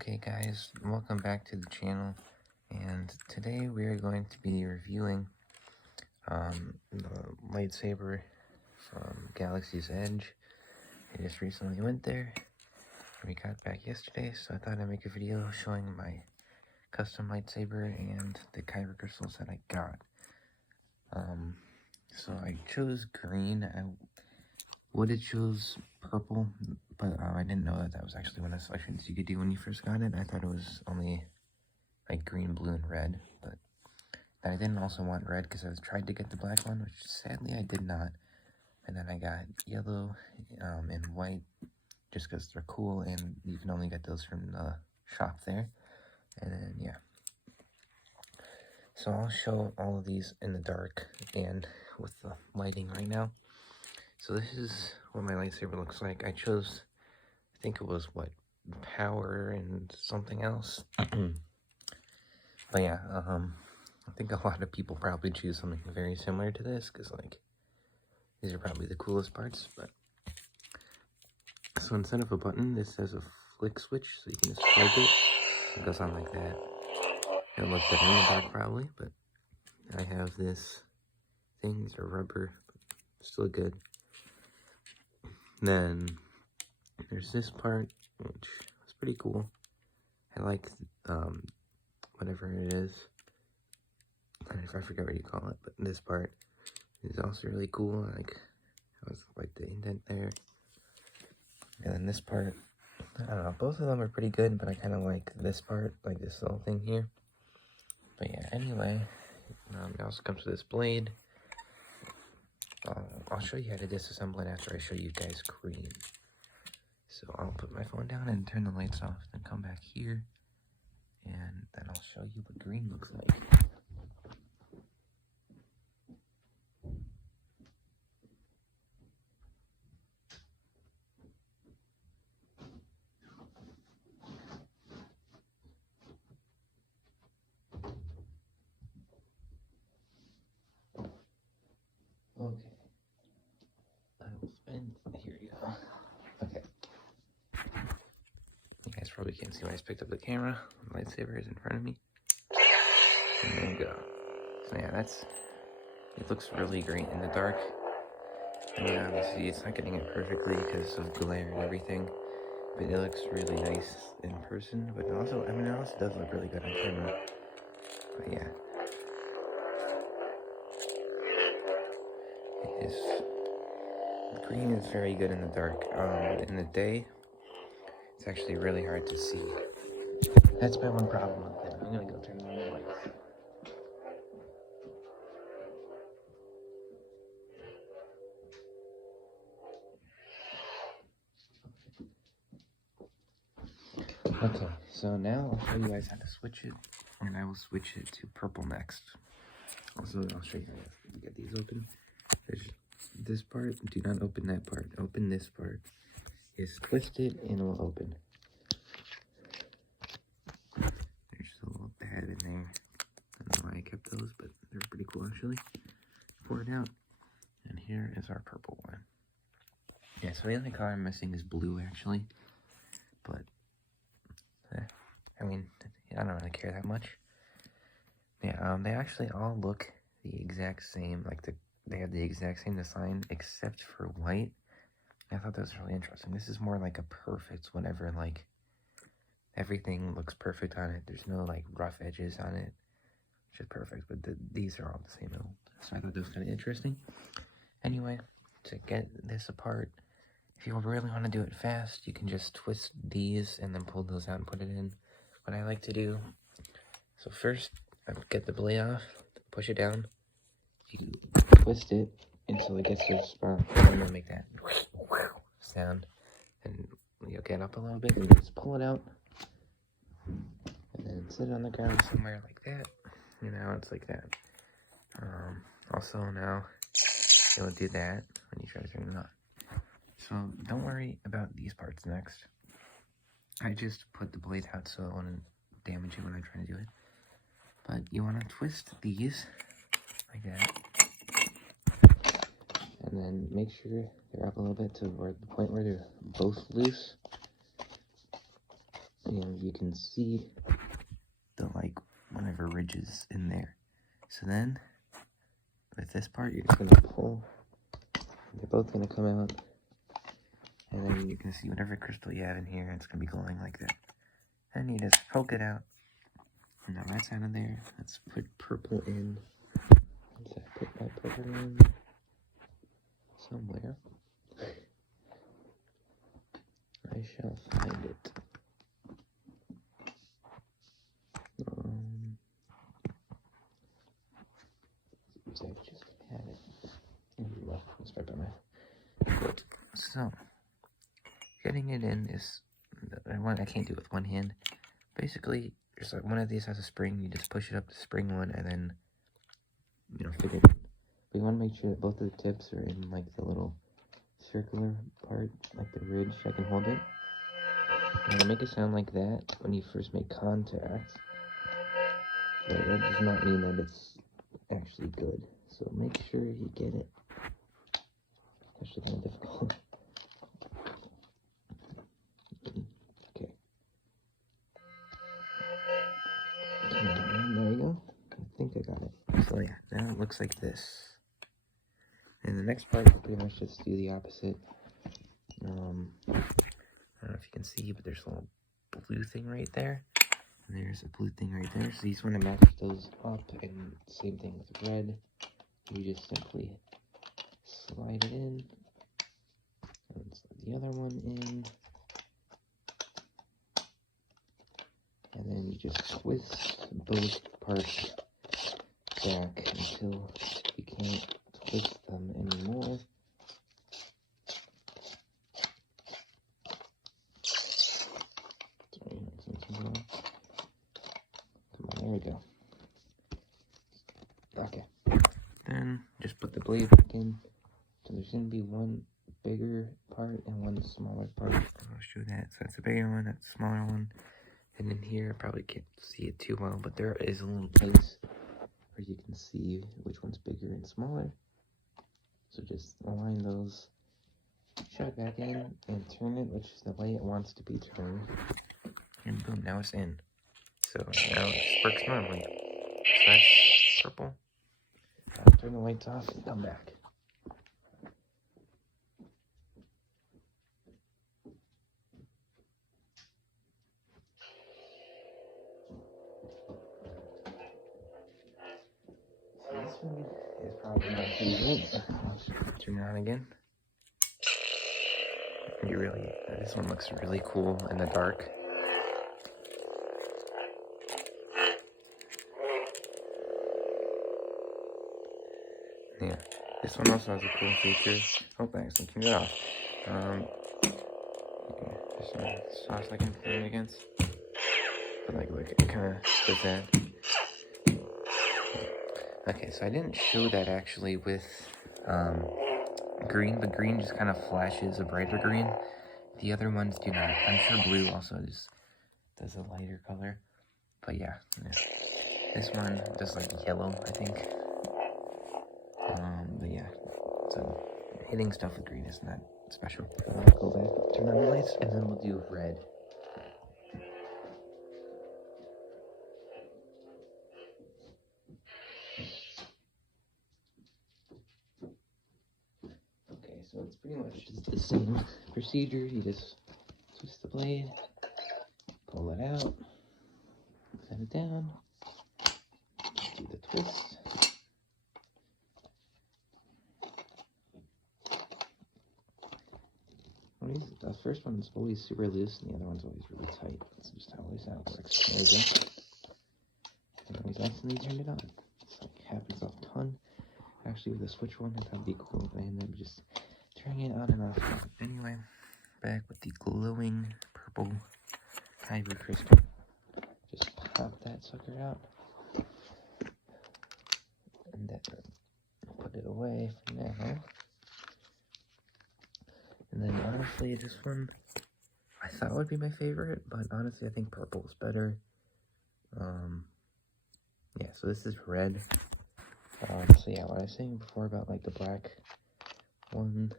Okay guys, welcome back to the channel, and today we are going to be reviewing the lightsaber from Galaxy's Edge. I just recently went there, we got back yesterday, so I thought I'd make a video showing my custom lightsaber and the kyber crystals that I got. So I chose green. I would have chose purple, but I didn't know that was actually one of the selections you could do when you first got it. I thought it was only like green, blue, and red, but I didn't also want red because I tried to get the black one, which sadly I did not. And then I got yellow and white just because they're cool, and you can only get those from the shop there. And then, yeah. So I'll show all of these in the dark and with the lighting right now. So this is what my lightsaber looks like. I chose, I think it was, what, power and something else. But yeah, I think a lot of people probably choose something very similar to this, because, like, these are probably the coolest parts, but... So instead of a button, this has a flick switch, so you can just flick it. It goes on like that. It'll look better in the dark, probably, but I have this thing. These are rubber, but still good. Then there's this part, which is pretty cool. I like whatever it is. I forget what you call it, but this part is also really cool. Like the indent there. And then this part, I don't know, both of them are pretty good, but I kind of like this part, like this little thing here. But yeah, anyway, it also comes with this blade. I'll show you how to disassemble it after I show you guys green. So I'll put my phone down and turn the lights off, then come back here, and then I'll show you what green looks like. Okay. I will spin. Here you go. Okay. You guys probably can't see when I just picked up the camera. The lightsaber is in front of me. And there you go. So yeah, it looks really great in the dark. I mean, obviously it's not getting it perfectly because of glare and everything, but it looks really nice in person. But also, I mean, it also does look really good on camera. But yeah. Green is very good in the dark. In the day, it's actually really hard to see. That's my one problem with it. I'm gonna go turn on the lights. Okay, so now I'll show you guys how to switch it, and I will switch it to purple next. Also, I'll show you how to get these open. There's this part. Do not open that part. Open this part. Just twist it and it will open. There's a little pad in there. I don't know why I kept those, but they're pretty cool actually. Pour it out. And here is our purple one. Yeah, so the only color I'm missing is blue actually. But, I mean, I don't really care that much. Yeah, they actually all look the exact same. Like, they have the exact same design except for white. I thought that was really interesting. This is more like a perfect whenever, like, everything looks perfect on it. There's no, like, rough edges on it. Which is perfect, but these are all the same. So I thought that was kind of interesting. Anyway, to get this apart, if you really want to do it fast, you can just twist these and then pull those out and put it in. What I like to do, so first, I get the blade off, push it down, you twist it until it gets to the spot, and then make that sound, and you'll get up a little bit, and just pull it out, and then sit it on the ground somewhere like that, and now it's like that. Also now, you'll do that when you try to turn it on. So don't worry about these parts next. I just put the blade out so I wouldn't damage it when I try to do it. But you want to twist these like that. And then make sure they're up a little bit to the point where they're both loose. and you can see the like whatever ridges in there. So then with this part, you're just gonna pull. They're both gonna come out, and then you can see whatever crystal you have in here. It's gonna be glowing like that. And you just poke it out. And now that's out of there. Let's put purple in. Let's put my purple in somewhere. I shall find it. I just had it. Well, it's right by my foot. So, getting it in is, I can't do it with one hand. Basically, just like one of these has a spring, you just push it up the spring one, and then, fit it. We want to make sure that both of the tips are in like the little circular part, like the ridge, so I can hold it. And make it sound like that when you first make contact. But that does not mean that it's actually good. So make sure you get it. It's actually kind of difficult. Okay. And there you go. I think I got it. So yeah, now it looks like this. And the next part, you pretty much just do the opposite. I don't know if you can see, but there's a little blue thing right there. And there's a blue thing right there. So you just want to match those up, and same thing with red. You just simply slide it in, and slide the other one in, and then you just twist both parts back until you can't twist them anymore. There we go. Okay. Then just put the blade back in. So there's going to be one bigger part and one smaller part. I'll show that. So that's the bigger one, that's the smaller one. And in here, I probably can't see it too well, but there is a little place where you can see which one's bigger and smaller. So just align those, shove it back in, and turn it, which is the way it wants to be turned. And boom, now it's in. So now it works normally. So that's purple. I'll turn the lights off and come back. So this one is probably my favorite. I'll turn it on again. This one looks really cool in the dark. Yeah, this one also has a cool feature. Oh, I accidentally turned it off. There's some sauce I can put it against. But look, it kind of does that. Okay, so I didn't show that actually with green, but green just kind of flashes a brighter green. The other ones do not. I'm sure blue also just does a lighter color. But yeah. This one does like yellow, I think. But yeah, so hitting stuff with green is not special. I'll go back, turn on the lights, and then we'll do red. Okay, so it's pretty much just the same procedure. You just twist the blade, pull it out, set it down, do the twist. The first one's always super loose, and the other one's always really tight. That's just always how it works. There you go. And always accidentally turned it on. It's like happens a ton. Actually, with the Switch one, that'd be cool if I ended up just turning it on and off. Anyway, back with the glowing purple kyber crystal. Just pop that sucker out, and then put it away for now. And then honestly, this one I thought would be my favorite, but honestly I think purple is better. Yeah, so this is red. So yeah, what I was saying before about like the black one.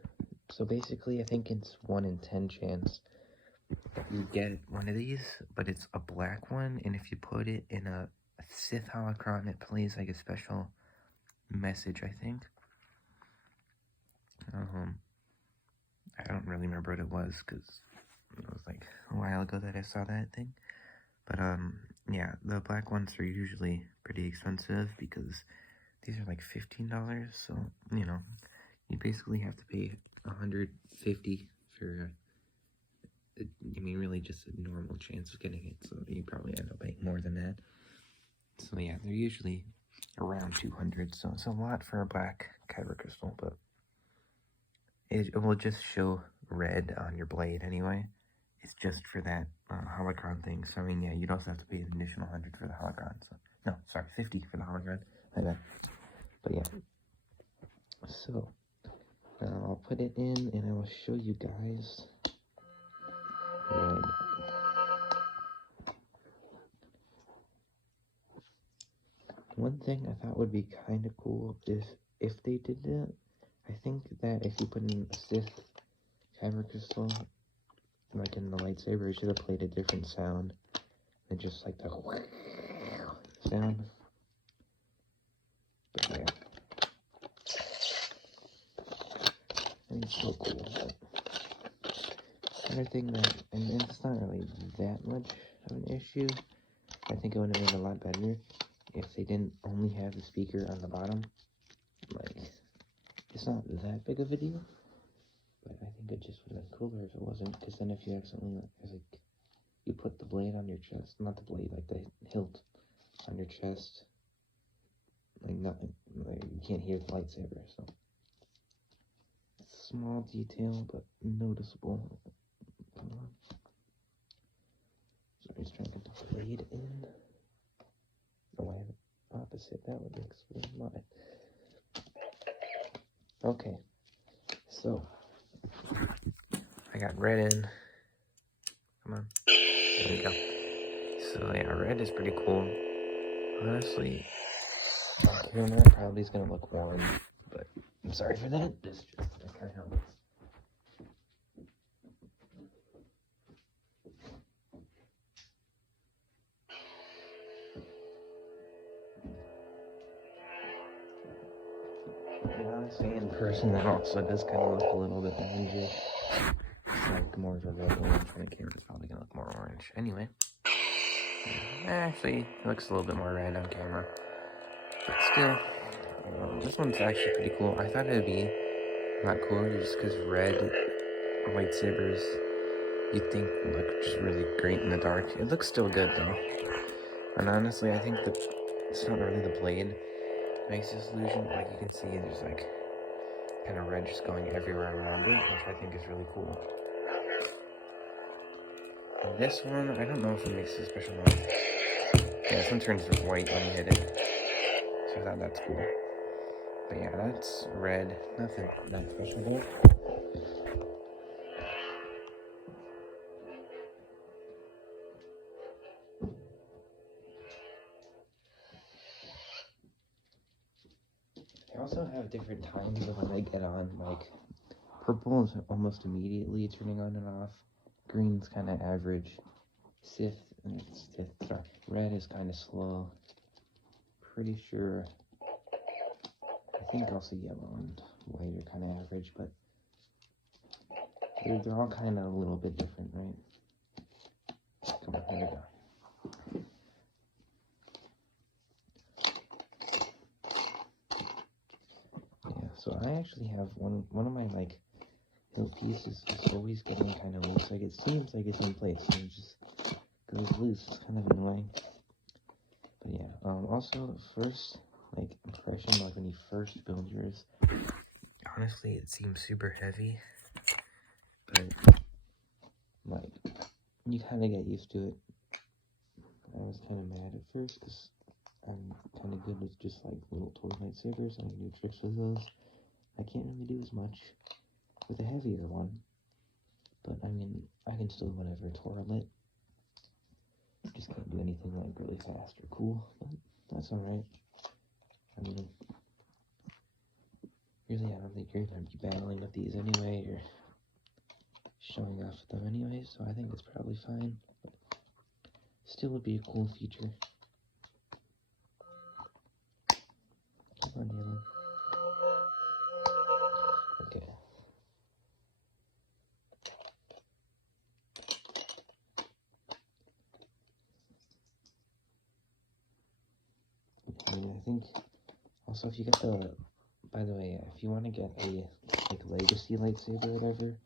So basically I think it's 1 in 10 chance you get one of these, but it's a black one, and if you put it in a Sith holocron, it plays like a special message, I think. I don't really remember what it was, because it was like a while ago that I saw that thing. But, yeah, the black ones are usually pretty expensive, because these are like $15, so, you know, you basically have to pay $150 for, I mean, really just a normal chance of getting it, so you probably end up paying more than that. So yeah, they're usually around 200, so it's a lot for a black kyber crystal, but it will just show red on your blade anyway. It's just for that holocron thing, so I mean, yeah, you'd also have to pay an additional 100 for the holocron, so, no, sorry, 50 for the holocron, my bad. But yeah, so, I'll put it in, and I will show you guys red. One thing I thought would be kind of cool is if they did that. I think that if you put in a Sith kyber crystal, like in the lightsaber, it should have played a different sound than just like the sound. But yeah, I think it's so cool. But another thing that, and it's not really that much of an issue, I think it would have been a lot better if they didn't only have the speaker on the bottom. Like, it's not that big of a deal, but I think it just would have been cooler if it wasn't, because then if you accidentally, like, you put the blade on your chest, not the blade, like the hilt on your chest, like nothing, like you can't hear the lightsaber, so. Small detail, but noticeable. Come on. Sorry, just trying to get the blade in. Oh, I have it opposite, that would explain why. Okay, so I got red in. Come on. There we go. So yeah, red is pretty cool. Honestly, on camera probably is gonna look orange, but I'm sorry for that. It's just that kind of helps. Yeah, honestly, in person, that also does kind of look a little bit orangish. It's like more of a red orange. On the camera, it's probably gonna look more orange. Anyway, actually, it looks a little bit more red on camera, but still, this one's actually pretty cool. I thought it'd be a lot cooler just because red lightsabers you'd think look just really great in the dark. It looks still good though, and honestly, I think it's not really the blade makes this illusion. Like you can see, there's like kind of red just going everywhere around it, which I think is really cool. And this one, I don't know if it makes a special noise. Yeah, this one turns white when you hit it, so I thought that's cool. But yeah, that's red. Nothing that special there. I also have different times of when I get on, like, purple is almost immediately turning on and off, green's kind of average, red is kind of slow, pretty sure, I think also yellow and white are kind of average, but they're all kind of a little bit different, right? Come on, here we go. So I actually have one of my like hilt pieces is always getting kind of loose. Like it seems like it's in place and it just goes loose. It's kind of annoying. But yeah. Also, first like impression, like when you first build yours, honestly, it seems super heavy. But like you kind of get used to it. I was kind of mad at first because I'm kind of good with just like little toy lightsabers and I can do tricks with those. I can't really do as much with a heavier one, but I mean, I can still whatever twirl it. Just can't do anything like really fast or cool, but that's alright. I mean, really, I don't think you're gonna be battling with these anyway, or showing off them anyway, so I think it's probably fine. But still would be a cool feature. Come on, yellow. Okay. And I think also if you get the, by the way, if you want to get a like legacy lightsaber or whatever,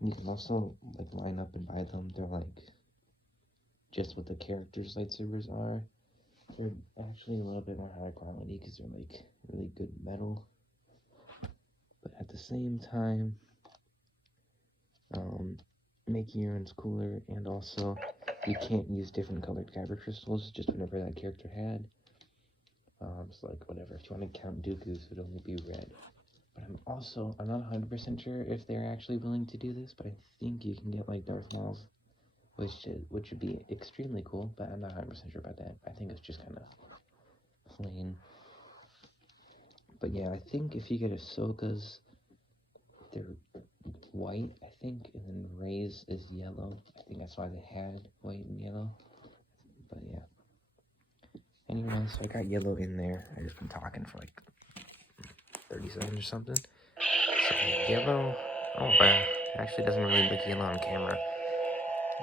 you can also like line up and buy them. They're like just what the characters' lightsabers are. They're actually a little bit more high quality because they're like really good metal. But at the same time, making your own's cooler, and also you can't use different colored kyber crystals, just whenever that character had. So like whatever, if you want to count Dooku's, it'll only be red. But I'm not 100% sure if they're actually willing to do this, but I think you can get like Darth Maul's, which would be extremely cool, but I'm not 100% sure about that. I think it's just kind of plain. But yeah, I think if you get Ahsoka's, they're white, I think, and then Rey's is yellow. I think that's why they had white and yellow. But yeah. Anyway, so I got yellow in there. I just been talking for like 30 seconds or something. So yellow, oh wow, it actually doesn't really look yellow on camera.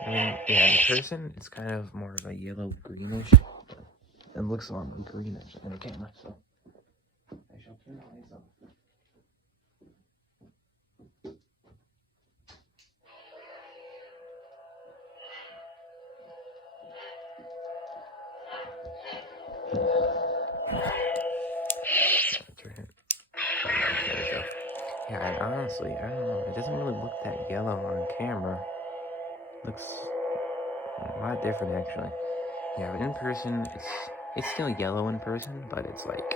I mean, yeah, in person, it's kind of more of a yellow-greenish. It looks a lot more greenish in the camera, so I shall turn the lights off. Turn it. There we go. Yeah, and honestly, I don't know. It doesn't really look that yellow on camera. Looks a lot different, actually. Yeah, but in person, it's still yellow in person, but it's like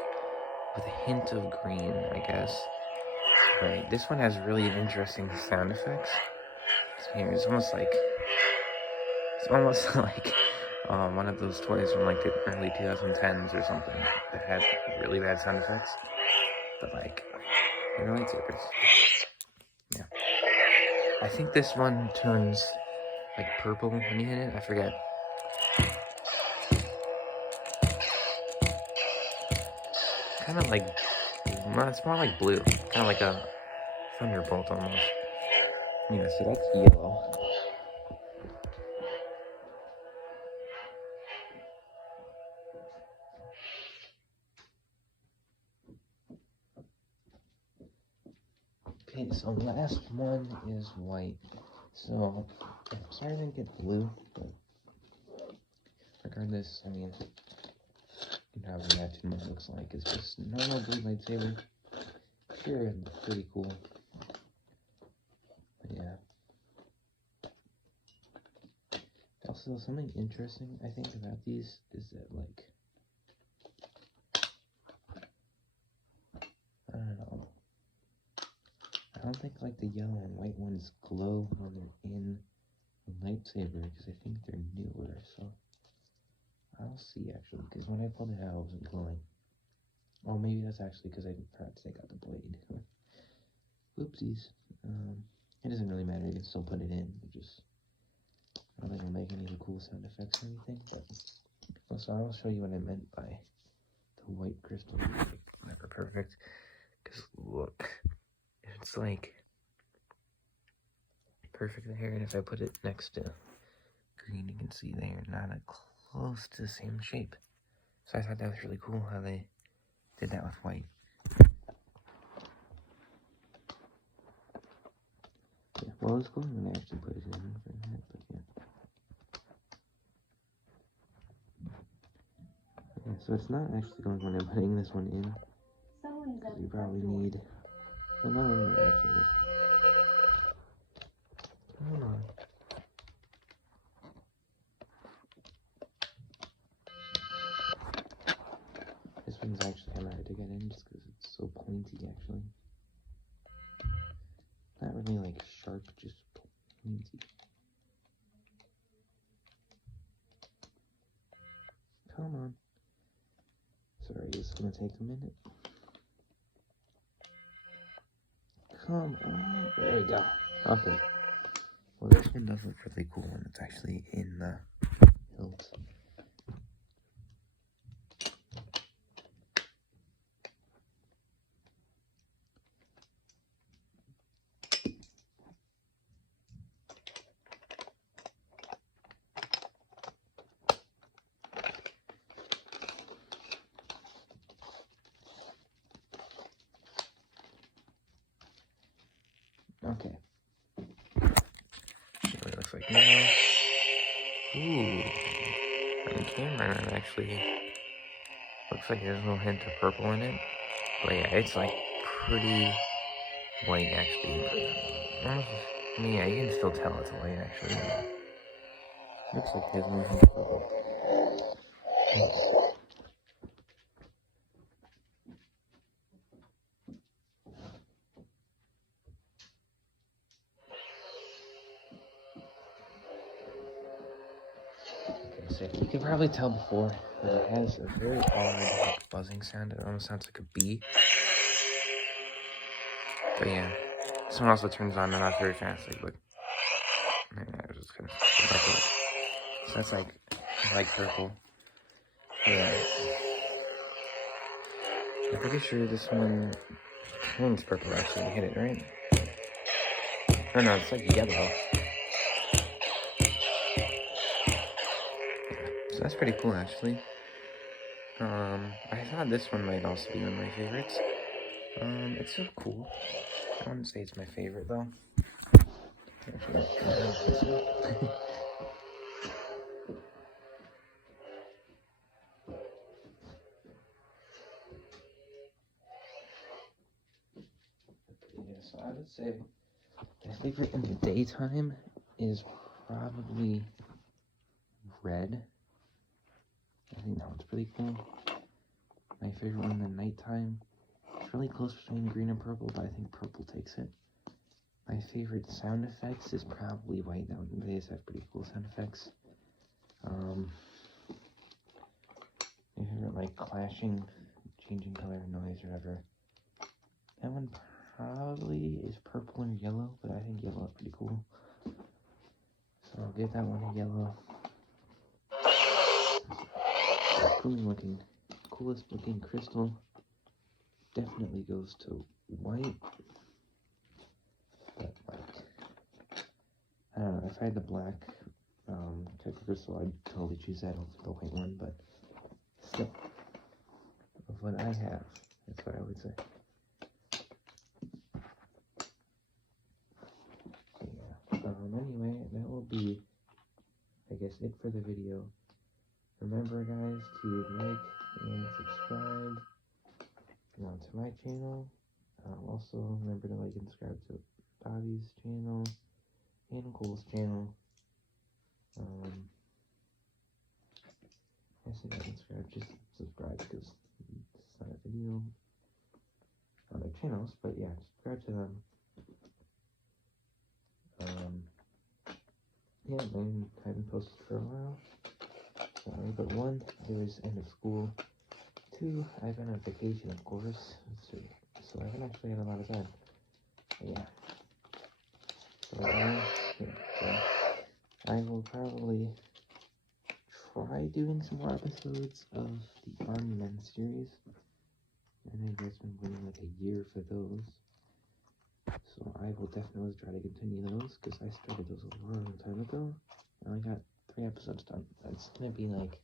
with a hint of green, I guess. Right. This one has really interesting sound effects. Here, it's almost like one of those toys from like the early 2010s or something that had really bad sound effects. But like, they're lightsabers. Yeah. I think this one turns like purple when you hit it. I forget. Kind of like, well, it's more like blue. Kind of like a thunderbolt almost. Yeah, so that's yellow. Okay, so last one is white. So, I'm sorry I didn't get blue, but regardless, I mean, you can probably imagine what it looks like. It's just normal blue lightsaber. Sure, it looks pretty cool. But yeah. Also, something interesting I think about these is that, like, I don't know. I don't think like the yellow and white ones glow when they're in the lightsaber because I think they're newer. So I'll see actually, because when I pulled it out, it wasn't glowing. Oh, maybe that's actually because I forgot to take out the blade. Whoopsies. It doesn't really matter. You can still put it in. It just I don't think it'll make any of the cool sound effects or anything. But so I'll show you what I meant by the white crystal. Never perfect. Because look. It's like perfect there, and if I put it next to green, you can see they are not close to the same shape. So I thought that was really cool how they did that with white. Yeah, well, it's cool when I actually put it in for that, but yeah. Yeah, so it's not actually going when I'm putting this one in. Because you probably need. Well, no, actually. Hold on. This one's actually kind of hard to get in just because it's so pointy, actually. Not really like sharp, just pointy. Come on. Sorry, this is gonna take a minute. Come on. There we go. Okay. Well, this one does look really cool, and it's actually in the hilt. Okay. See what it looks like now. Ooh. On camera, it actually looks like there's a little hint of purple in it. But yeah, it's like pretty white actually. Almost, I mean, yeah, you can still tell it's white actually. Looks like there's a little hint of purple. So you can probably tell before that it has a very odd like, buzzing sound. It almost sounds like a bee. But yeah, this one also turns on and off very fast. Like, look. Yeah, I was just gonna back up. So that's like purple. Yeah. I'm pretty sure this one turns purple actually. You hit it, right? Oh no, it's like yellow. So that's pretty cool actually. I thought this one might also be one of my favorites. It's so cool. I wouldn't say it's my favorite though. Yeah, so I would say my favorite in the daytime is probably red. I think that one's pretty cool. My favorite one in the nighttime, it's really close between green and purple, but I think purple takes it. My favorite sound effects is probably white. Nowadays have pretty cool sound effects. My favorite like clashing, changing color, noise, or whatever. That one probably is purple or yellow, but I think yellow is pretty cool. So I'll give that one a yellow. Coolest looking crystal definitely goes to white. But like, I don't know, if I had the black kyber crystal, I'd totally choose that over the white one, but still, of what I have, that's what I would say. Anyway, that will be, I guess, it for the video. Remember, guys, to like and subscribe to my channel. Also, remember to like and subscribe to Bobby's channel and Cole's channel. I say like and subscribe, just subscribe because it's not a video on their channels, but yeah, subscribe to them. Yeah, I haven't posted for a while. Sorry, but one, there was end of school. Two, I've been on vacation, of course. So I haven't actually had a lot of time. But yeah. So I will probably try doing some more episodes of the Army Men series. I know you guys been waiting like a year for those. So I will definitely try to continue those, because I started those a long time ago. I only got 3 episodes done. That's gonna be like,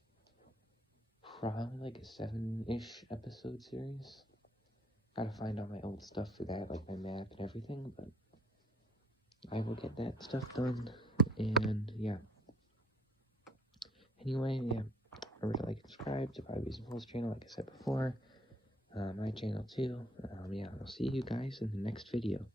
probably like a 7-ish episode series. Gotta find all my old stuff for that, like my map and everything, but I will get that stuff done, and yeah. Anyway, yeah, remember to like and subscribe to Bobby's and Cole's channel, like I said before. My channel too. Yeah, I'll see you guys in the next video.